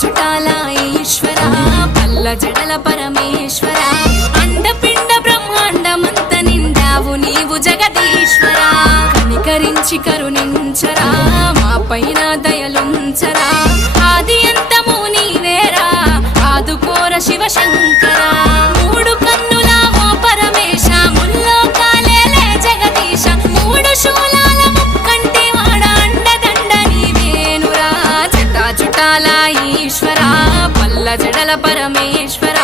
జటాల ఈశ్వర పల్ల జడల పరమేశ్వర అండపిండ బ్రహ్మాండమంత నిండావు నీవు జగదీశ్వర కనికరించి కరుణించరా మా పైన దయలుంచరా ఆది అంతము నీవేరా ఆదుకోర శివశంకర మూడు కన్నుల ఓ పరమేశ ముల్లోకాలేలే జగదీశ మూడు శూలాల ముక్కంటి వాడ అండదండ నీవేనురా జటాల ఈశ్వర పల్ల జడల పరమేశ్వర